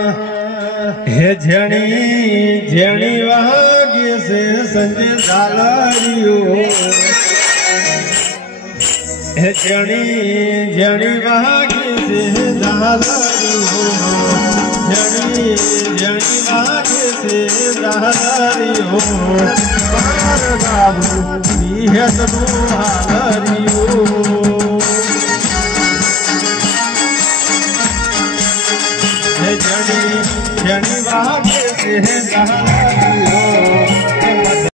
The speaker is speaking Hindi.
हे झणी झणी वागे से संजय झालरियो हे झणी झणी वागे से झालरियो झणी झणी वागे से झालरियो पार बाबू हे तनु हालरियो जनी जनी बागे से